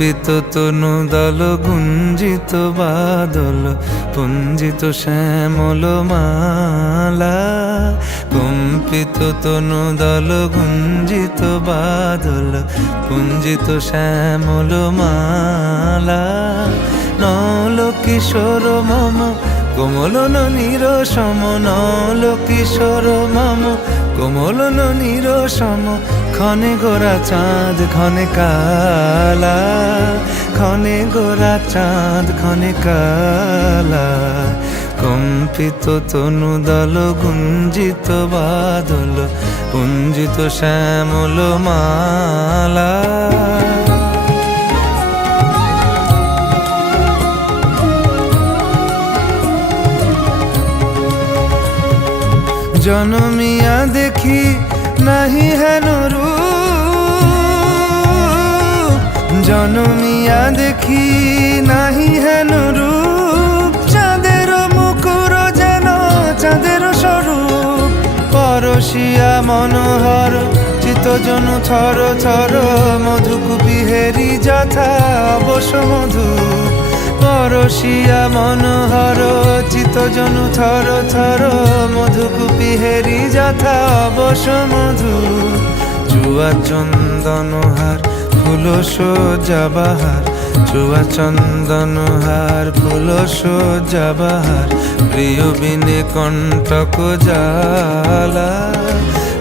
কম্পিত তনু দল গুঞ্জিত বাদল পুঞ্জিত শ্যামল মালা। কম্পিত তনু দল গুঞ্জিত বাদল পুঞ্জিত শ্যামল মালা। নল কিশোর মম কোমলন নিরসম, নল কিশোর মম কোমলন নিরসম। ক্ষণে গোরা চাঁদ ক্ষণে কালা, ক্ষণে গোরা চাঁদ ক্ষণে কালা। কম্পিত তনু দল গুঞ্জিত বাদল পুঞ্জিত শ্যামল মালা। জনমিয়া দেখি নাহি হেন রূপ, জনমিয়া দেখি নাহি হেন রূপ। চাঁদের মুকুর যেন চাঁদের স্বরূপ, পরশিয়া মনোহর চিত্তজনু থর থর। মধুকুপি হেরি যথা অবশ্য মধু, পরশিয়া মনোহর চিত্তজনু থর থর। মধুকুপি হেরি যথা অবশ্য মধু। চুয়া চন্দনহার ফুল সজ্জা বাহার, চুয়া চন্দনহার ফুল সজ্জা বাহার। প্রিয় বিনে কণ্টক জ্বালা।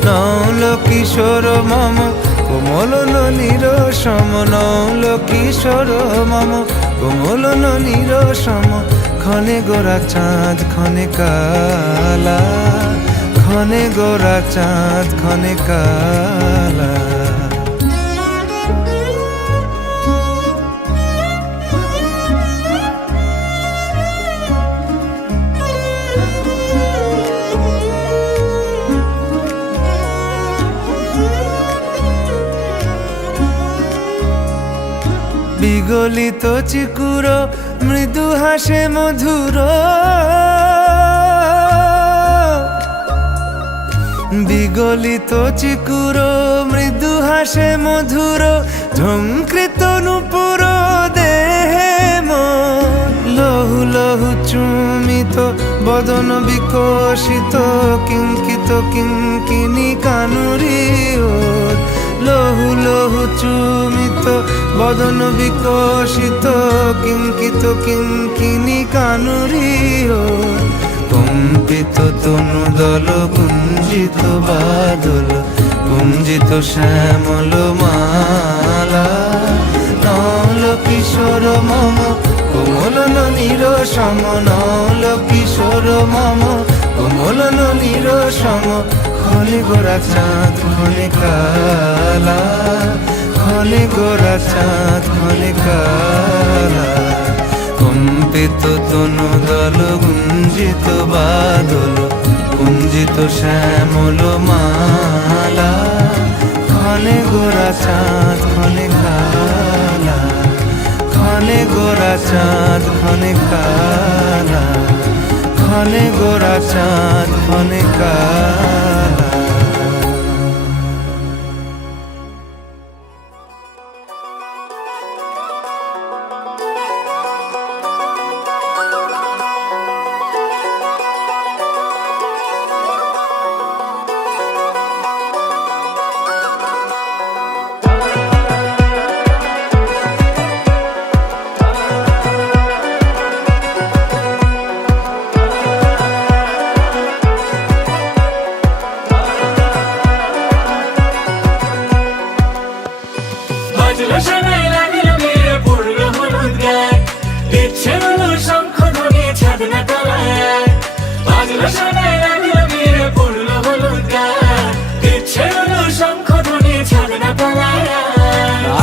নল কিশোর মম কোমলন নিরসম, নল কিশোর মম কোমলন নিরসম। ক্ষণে গোরা চাঁদ ক্ষণে কালা, ক্ষণে গোরা চাঁদ ক্ষণে কালা। বিগলিত চিকুর মৃদু হাসে মধুর, বিগলিত চিকুর মৃদু হাসে মধুর। ঝঙ্কৃত নূপুর দেহে মন, লহু লহু চুমিত বদন বিকশিত। কিঙ্কিত কিঙ্কিনি কানুরি ওর, লহু লহু চুমিত বদন বিকশিত। কিঙ্কিত কিঙ্কিনি কানুরি ওর। কম্পিত তনু দল গুঞ্জিত বাদল পুঞ্জিত শ্যামল মালা। নল কিশোর মম কোমলন নিরসম, নল কিশোর মম কোমলন নিরসম। ক্ষণে গোরা চাঁদ ক্ষণে কালা, ক্ষণে গোরা চাঁদ ক্ষণে কালা। কম্পিত তনু দল গুঞ্জিত বাদল পুঞ্জিত শ্যামল মালা। ক্ষণে গোরা চাঁদ ক্ষণে কালা, ক্ষণে গোরা চাঁদ ক্ষণে কালা, ক্ষণে গোরা চাঁদ ক্ষণে কালা।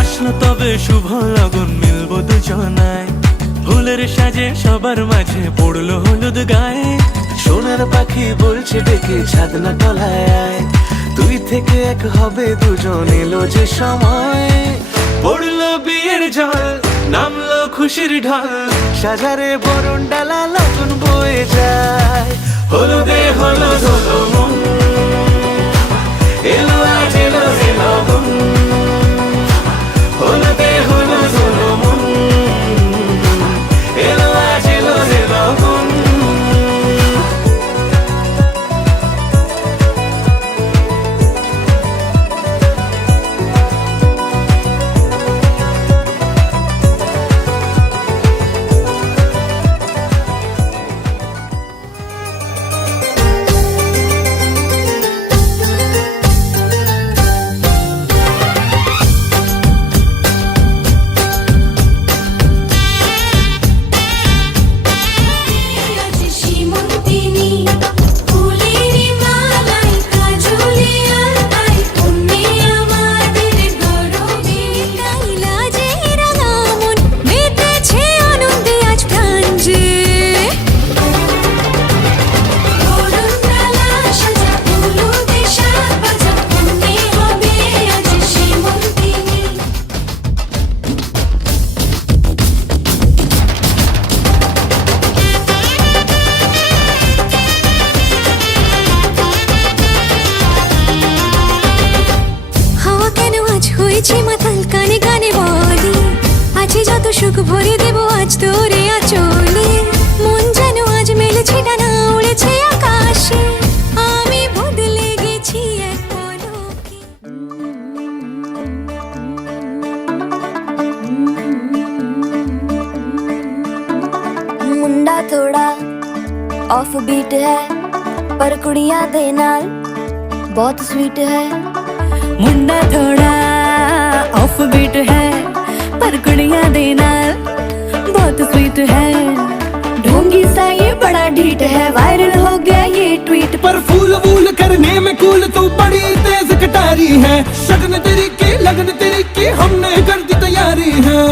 আসলো তবে শুভ লগন মিলব দুজনায়, ফুলের সাজে সবার মাঝে পড়লো হলুদ গায়ে। সোনার পাখি বলছে ডেকে ছাদনা তলায়, দুই থেকে এক হবে দুজন এলো যে সময়। পড়লো বিয়ের জল নামলো খুশির ঢল, সাজারে বরণ ডালা লগন বয়ে যায়। হলুদে হলুদ হলো মন, এলো আজ এলো হে লগন। হলুদে হলুদ হলো বুক ভরে দেবো আজ তোরে আঁচলে, মন যেন আজ মেলেছে ডানা উড়েছে আকাশে, আমি বদলে গেছি এক পলকে। मुंडा थोड़ा ऑफ बीट है पर कुड़ियां दे नाल बहुत स्वीट है। मुंडा थोड़ा ऑफ बीट है पर कुड़ियां दे नाल बहुत स्वीट है। ढोंगी सा ये बड़ा ढीठ है, वायरल हो गया ये ट्वीट। पर फूल वूल करने में कूल तू बड़ी तेज कटारी है, शगन तेरी की लगन तेरी की हमने कर दी तैयारी है।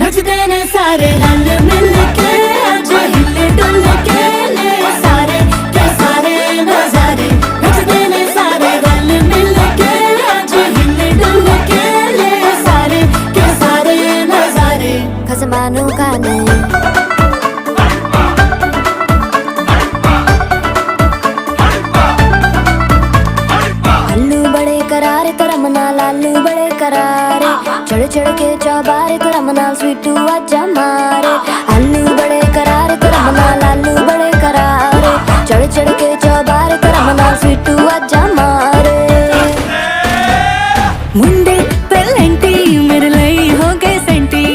नचते ने सारे रल मिल के आज हिले डुल के ले सारे के सारे नजारे। नचते ने सारे रल मिल के आज हिले डुल के ले सारे के सारे नजारे। खसमानों का नहीं करारे तेरा मना लालू बड़े करारे, चढ़ चढ़ के चौबारे तेरा मना स्वीटू आजा मारे। आलू बड़े करारे तेरा मना लालू बड़े करारे, चढ़ चढ़ के चौबारे तेरा मना स्वीटू आजा मारे। मुंडे पेलेंटी मेरे लिए हो गए सेंटी,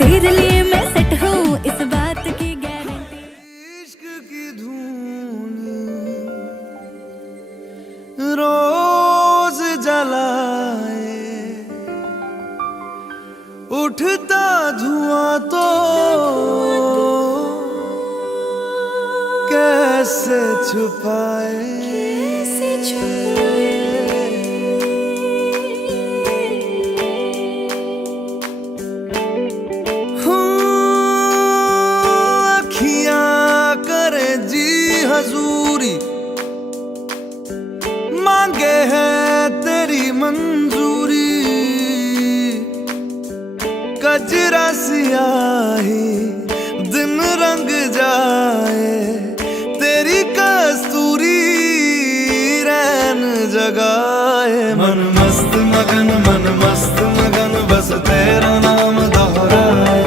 तेरे लिए मैं सेट हूँ इस बात की गारंटी। इश्क की धुन रोज जलाए, उठता धुआं तो कैसे छुपाए। अखियां करे जी हजूरी, मांगे है तेरी मंजूरी। कजरा सियाही दिन रंग जाए, तेरी कस्तूरी रैन जगाए। मन मस्त मगन बस तेरा नाम दोहराए।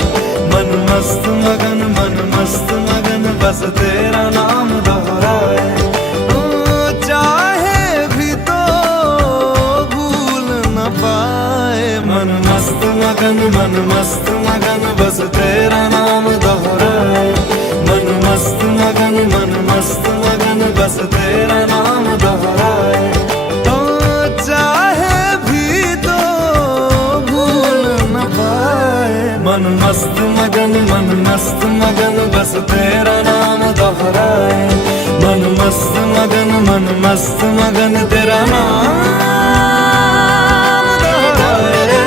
मन मस्त मगन बस तेरा नाम दोहराए। चाहे भी तो भूल न पाए। मन मस्त मगन बस तेरा नाम दोहराए। मन मस्त मगन बस तेरा नाम दोहराए। तो चाहे भी तो भूल न पाए। मन मस्त मगन बस तेरा नाम दोहराए। मन मस्त मगन तेरा नाम दोहराए।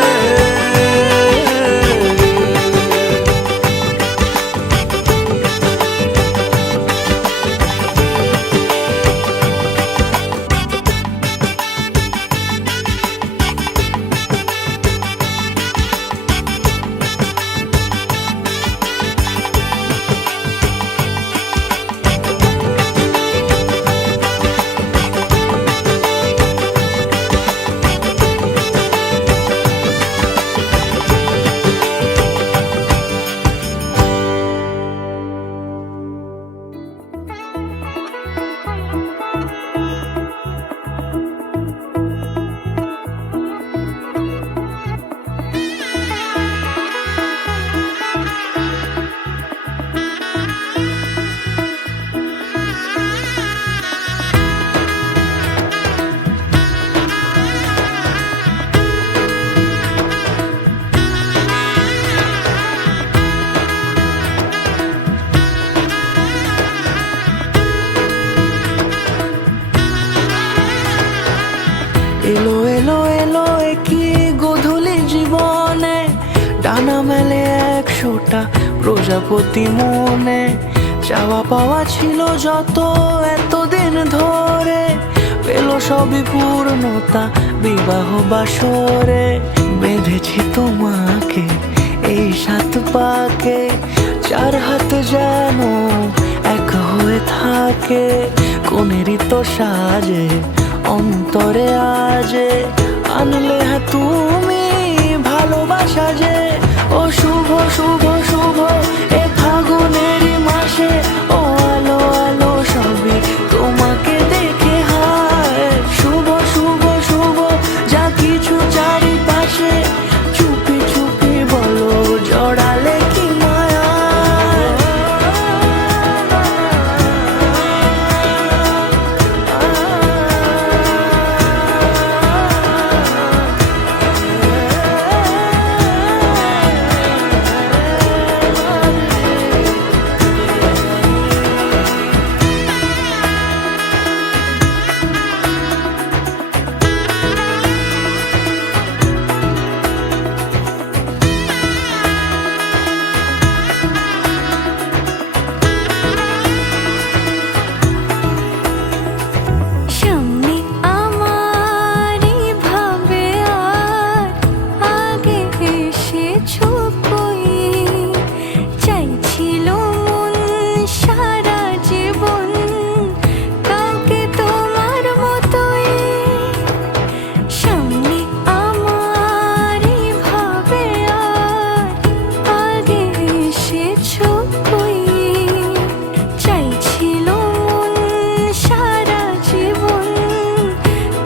এলো এলো এলো কি গোধূলি জীবনে, ডানা মেলে 100টা প্রজাপতি মনে। চাওয়া পাওয়া ছিল যত এতদিন ধরে, পেল সবই পূর্ণতা বিবাহ বাসরে। বেঁধেছি তোমাকে এই 7 পাকে, 4 হাত যেন এক হয়ে থাকে। কোনেরই তো সাজে অন্তরে আজে, আনলে তুমি ভালোবাসা যে ও শুভ শুভ শুভ এ ফাগুনের মাসে, ও আলো আলো সবই তোমাকে দেখে হায়। শুভ শুভ শুভ যা কিছু চারিপাশে, চুপি চুপি বলো জড়ালে কি মায়া। সামনে আমারই ভাবে আর আগে এসেছো কই, চাইছিল মন সারা জীবন কাউকে তোমার মতোই। সামনে আমারই ভাবে আর আগে এসেছো কই, চাইছিল মন সারা জীবন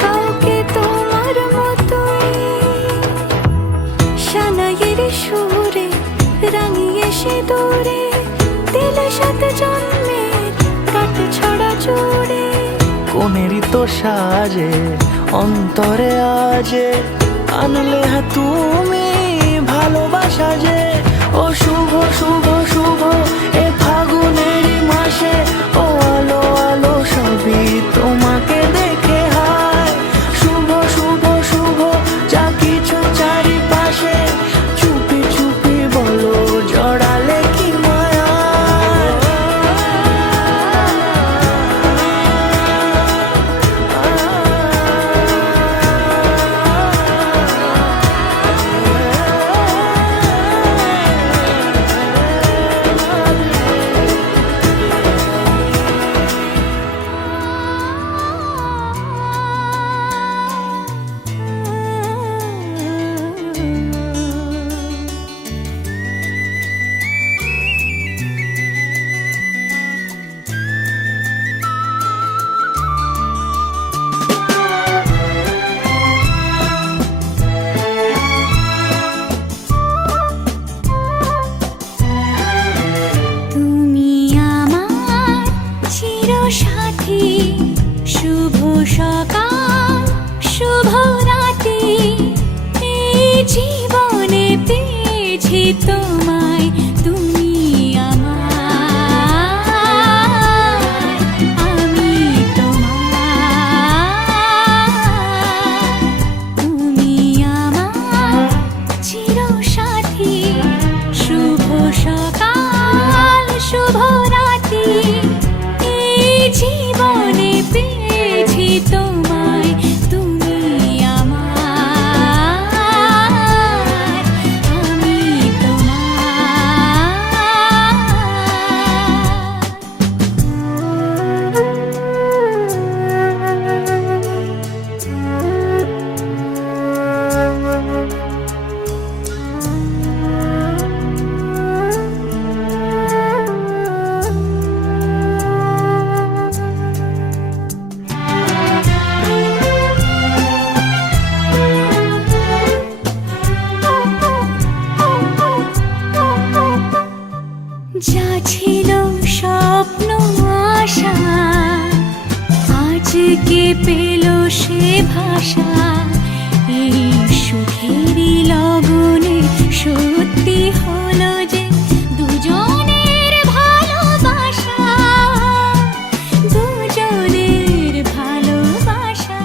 কাউকে তোমার মতোই। সানাইয়ের সুরে রাঙিয়ে সে দূরে দিলে সাথে জন্মের কাট ছড়া জোড়ে। কোনেরই তো সাজে অন্তরে আজে, আনলে তুমি ভালোবাসা যে। ও শুভ শুভ শুভ এ ফাগুনের মাসে, ও আলো আলো সবই তোমাকে দেখে হায়। শুভ শুভ শুভ যা কিছু চারিপাশে, চুপি চুপি বলো জড়ালে কি মায়া। তুমি আমার চিরসাথী, শুভ সকাল শুভ রাতি, এই জীবনে পেয়েছি তোমায়। তুমি আমার, আমি তোমার। তুমি আমার চিরসাথী, শুভ সকাল শুভ রাতি, এই জীবনে পেয়েছি তোমায়। তুমি আমার, আমি যা ছিল স্বপ্ন আশা, আজকে পেল সে ভাষা। এই সুখেরই লগনে সত্যি হলো যে দুজনের ভালোবাসা, দুজনের ভালোবাসা।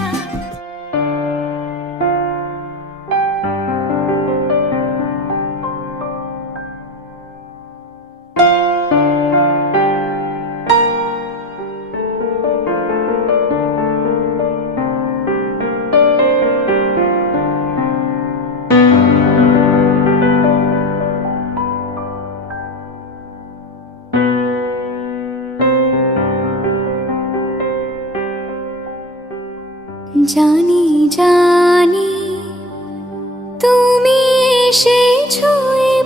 জানি জানি তুমি এসেছো এ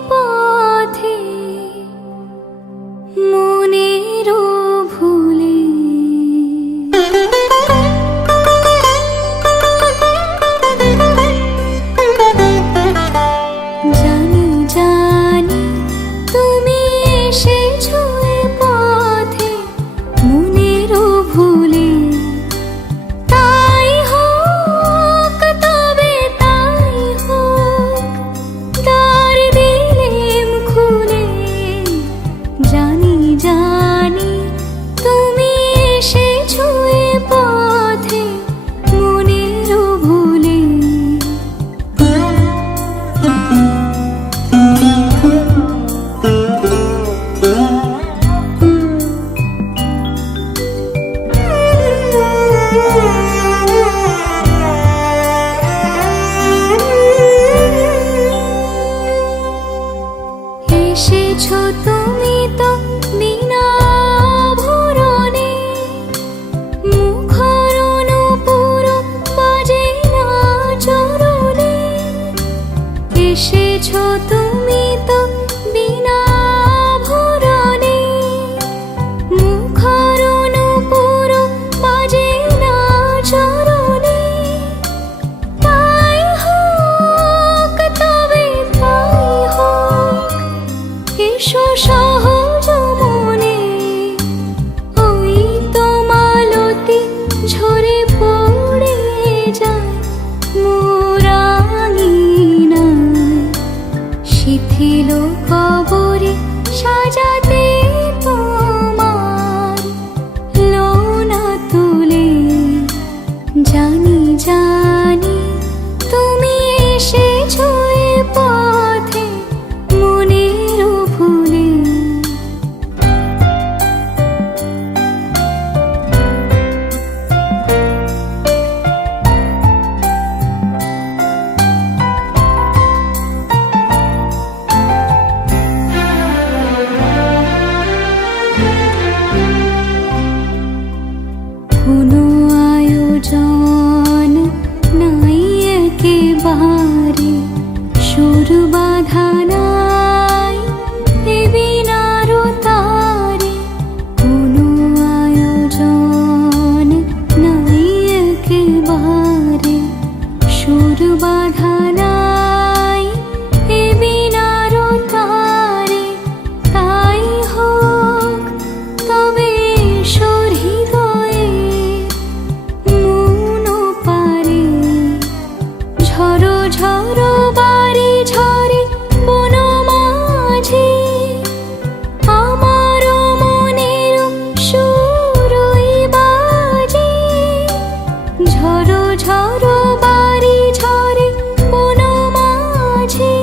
ঝড়ো বাড়ি ঝরে বন মাঝে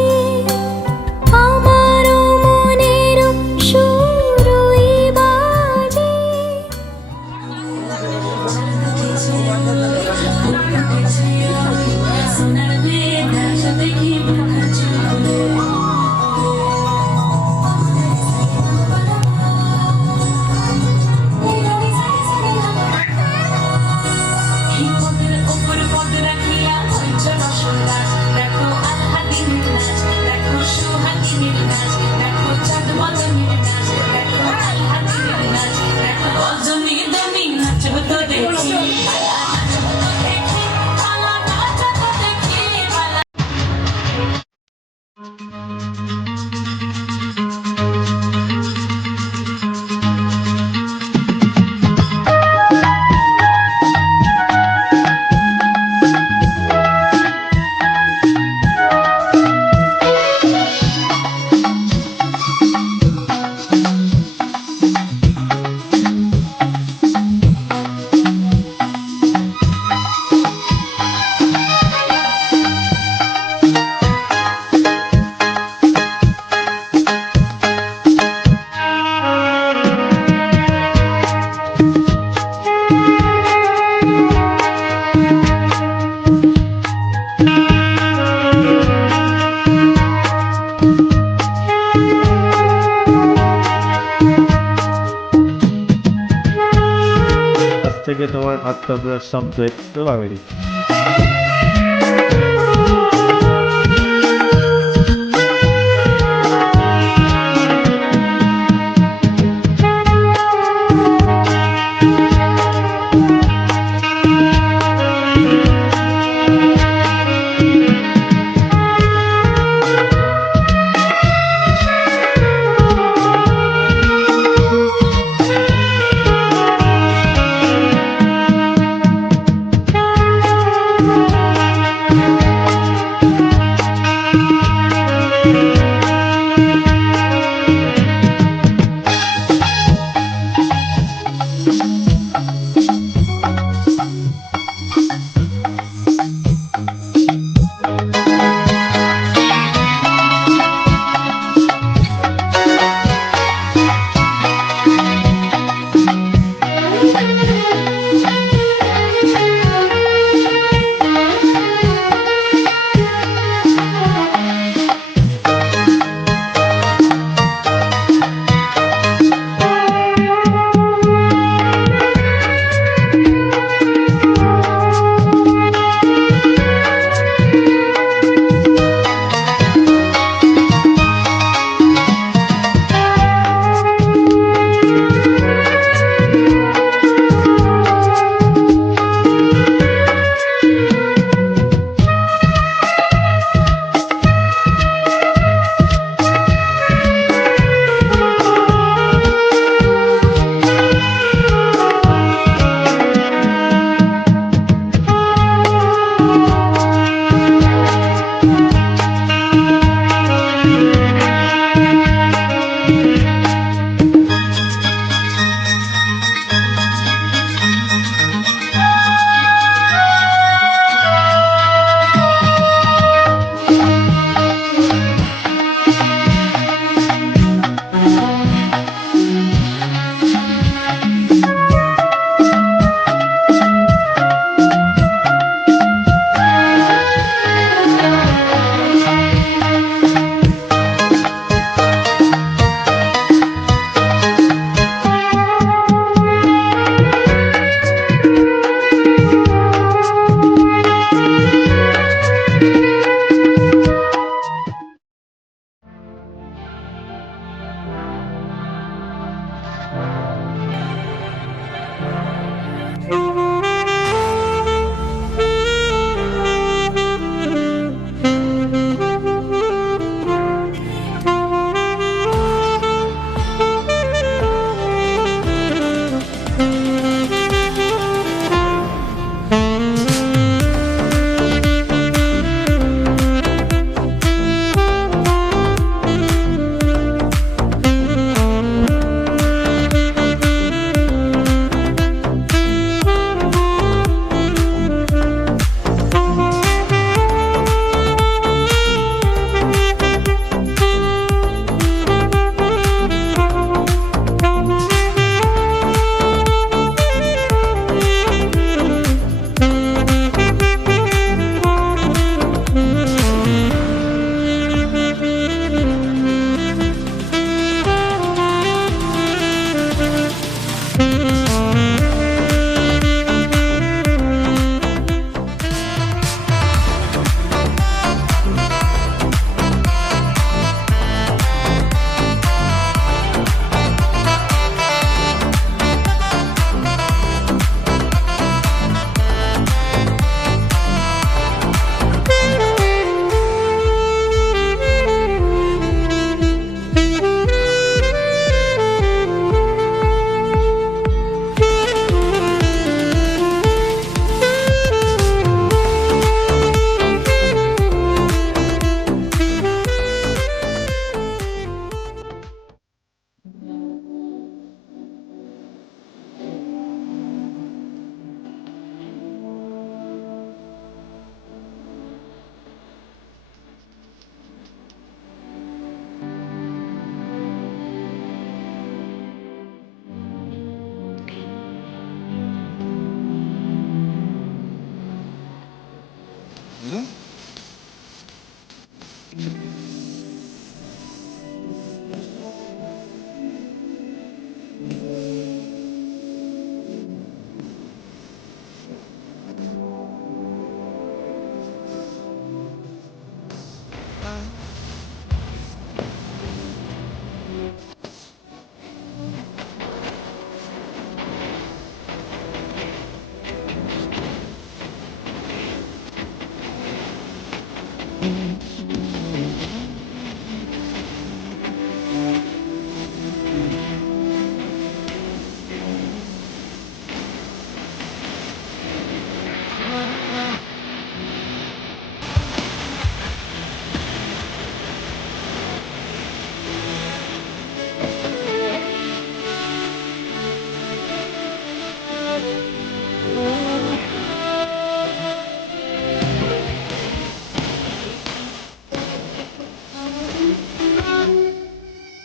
আমারও মনের সুরই বাজে। আজ থেকে তোমার আত্মপ্রকাশ শব্দ একটু আমেরি।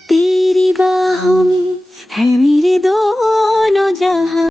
तेरी बाहों में है मेरे दोनों जहां।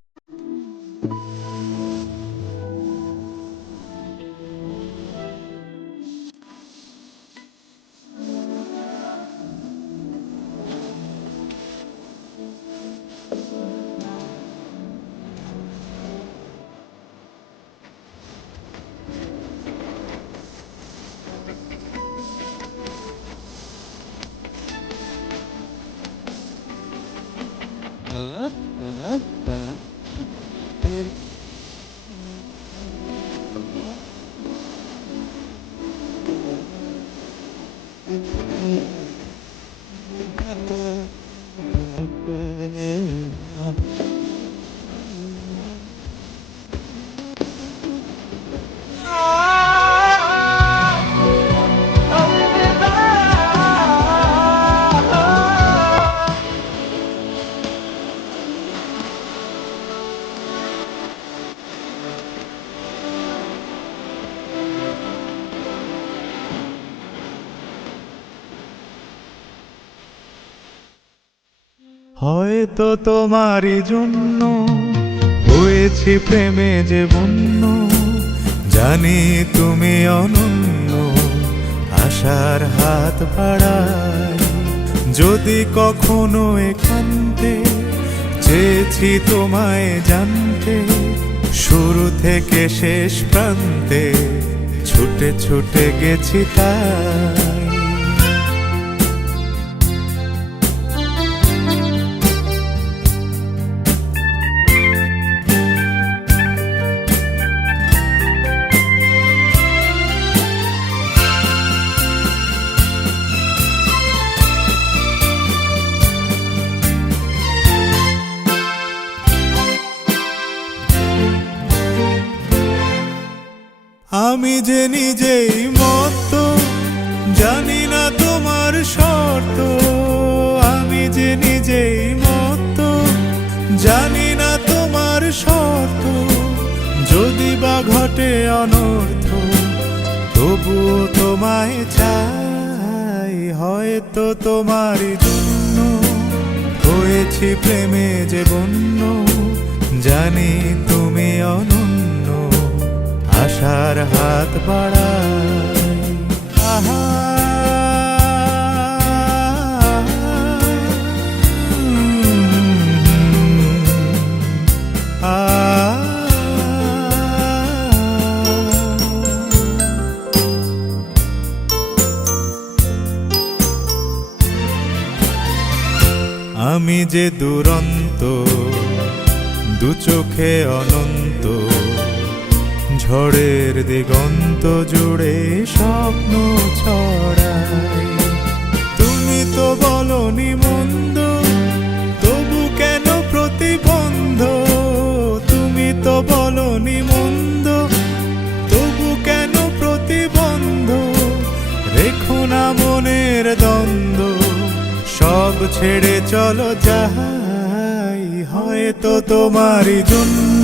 হয়তো তোমারই জন্য হয়েছি প্রেমে যে বন্য, জানি তুমি অনন্য, আশার হাত বাড়াই। যদি কখনো একান্তে চেয়েছি তোমায় জানতে, শুরু থেকে শেষ প্রান্তে ছুটে ছুটে গেছি তাই। আমি যে নিজেই মত, জানি না তোমার শর্ত। আমি যে নিজেই মত, জানি না তোমার শর্ত। যদি বা ঘটে অনর্থ, তবুও তোমায় চাই। হয়তো তোমারই জন্য হয়েছি প্রেমে যে বন্য, জানি তুমি অনন্য, আশার হাত বাড়াই। আহা আমি যে দুরন্ত, দু চোখে অনন্ত, ঝড়ের দিগন্ত জুড়ে স্বপ্ন ছড়াই। তুমি তো বলনি মন্দ, তবু কেন প্রতিবন্ধ? তুমি তো বলনি মন্দ, তবু কেন প্রতিবন্ধ? রেখো না মনের দ্বন্দ্ব, সব ছেড়ে চলো যাই। হয়তো তোমারই জন্য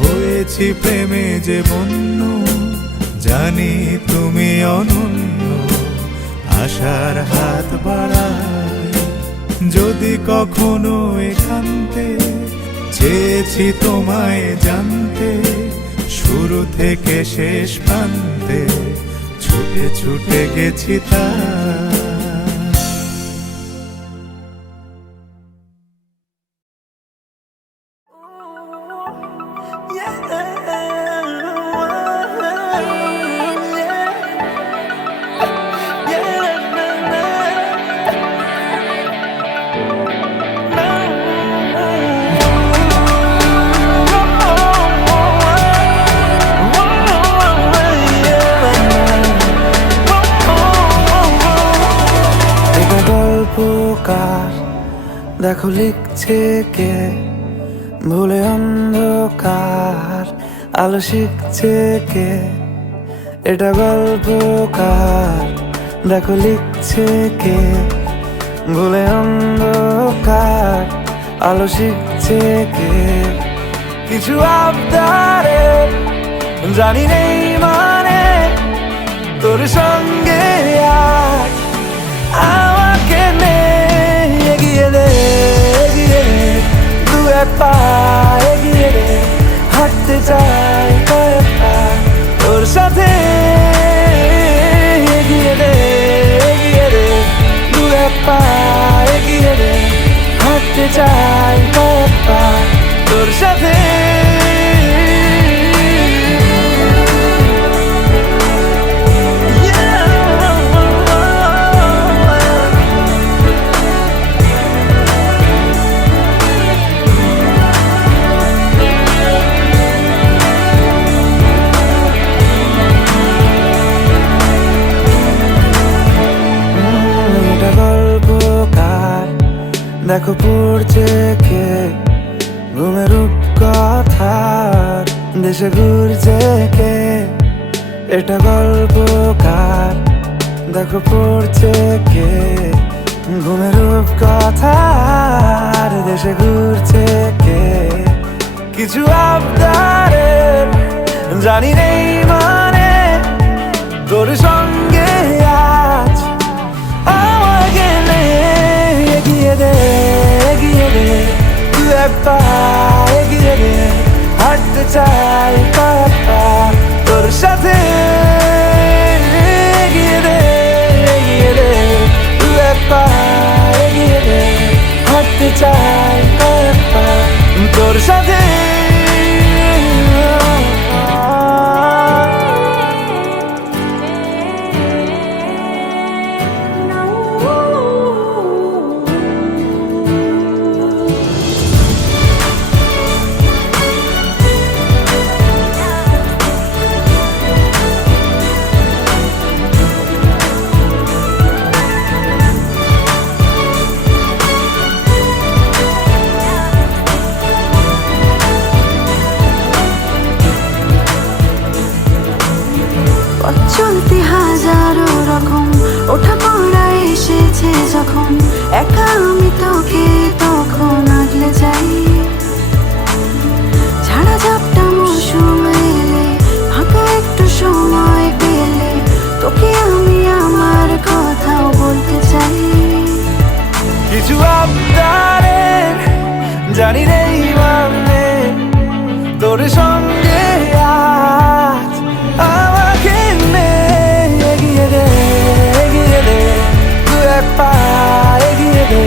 হয়েছি প্রেমে যে বন্য, জানি তুমি অনন্য, আশার হাত বাড়াই। যদি কখনো একান্তে চেয়েছি তোমায় জানতে, শুরু থেকে শেষ প্রান্তে ছুটে ছুটে গেছি তার। গল্পকার দেখো লিখছে কে, ভুলে অন্ধকার আলো শিখছে কে। এটা গল্পকার দেখো লিখছে কে, ভুলে অন্ধকার আলো শিখছে কে। কিছু আবদারে জানি নেই মানে তোর সঙ্গে আজ আমাকে নে এগিয়ে দে, এগিয়ে দে দু এক পা এগিয়ে দে, হাঁটতে চাই কয়েক পা তোর সাথে। এগিয়ে দে, এগিয়ে দে দু এক পা এগিয়ে দে, হাঁটতে চাই কয়েক পা তোর সাথে। দেখো পড়ছে কে ঘুমের রূপকথার দেশে ঘুরছে কে। এটা গল্পকার দেখো পড়ছে কে ঘুমের রূপকথার দেশে ঘুরছে কে। কিছু আবদারে জানি নেই মানে তোর সঙ্গে আজ আমাকে নে এগিয়ে দে, এগিয়ে দে দু এক পা এগিয়ে দে, হাঁটতে চাই কয়েক পা তোর সাথে। এগিয়ে দে, এগিয়ে দে দু এক পা এগিয়ে দে, হাঁটতে চাই কয়েক পা তোর সাথে। চলতে হাজারো রকম ওঠা পড়া এসেছে যখন, একা আমি তোকে তখন আগলে যাই। ঝাড়া ঝাপটা মৌসুম এলে ফাঁকা একটু সময় পেলে তোকে আমি আমার কথাও বলতে চাই। কিছু আবদারে জানি নেই মানে তোর সঙ্গে আজ আমাকে নে এগিয়ে দে, এগিয়ে দে দু এক পা এগিয়ে দে,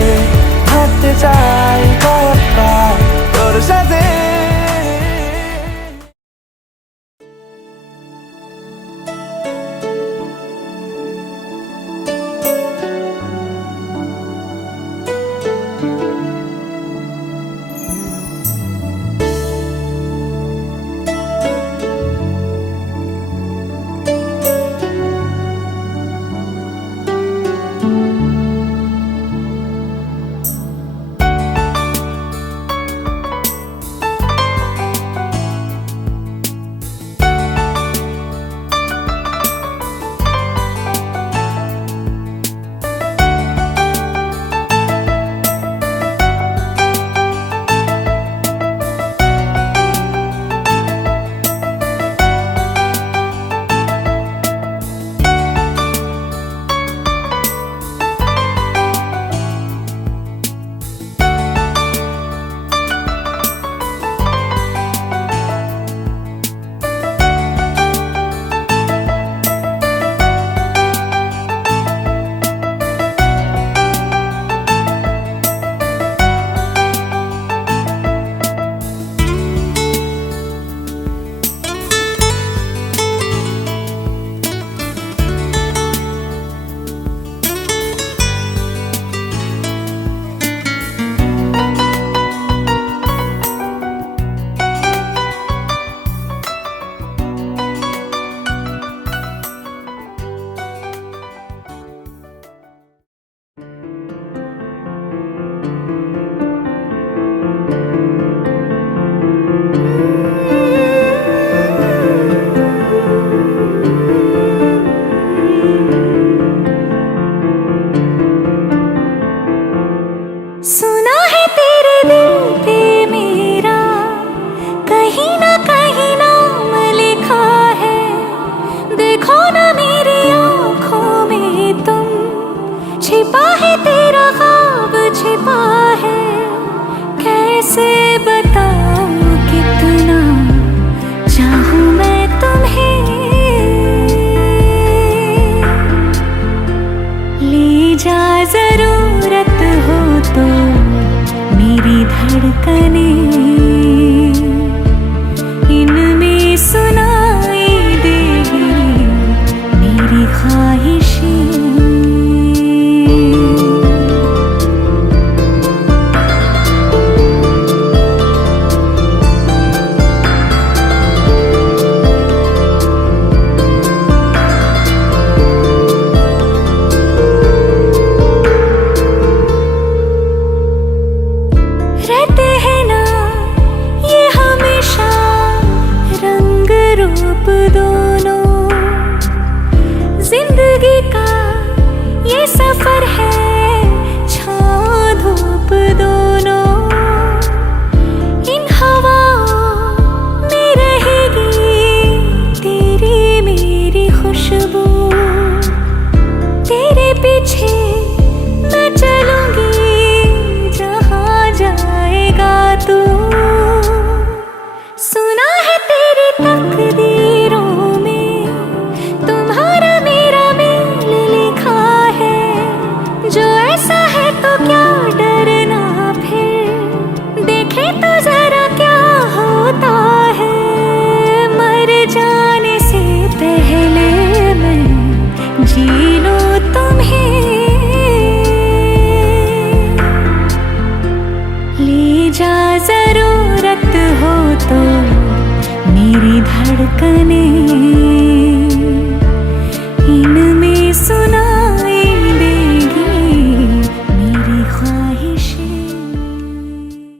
धड़कने इनमें सुनाई देगी मेरी ख्वाहिशें। रहते हैं ना ये हमेशा रंग रूप दोनों, जिंदगी का ये सफर है छाँव धूप दोनों। इन हवाओं में रहेगी तेरी मेरी खुशबू, तेरे पीछे मैं चलूंगी जहाँ जाएगा तू। सुना है तेरी तकदीरों में तुम्हारा मेरा मेल लिखा है, जो ऐसा है तो क्या डरना फिर, देखे तो जरा क्या होता है। मर जाने से पहले मैं जी लूं तुम्हें, ले जा जरूरत हो तो मेरी धड़कने।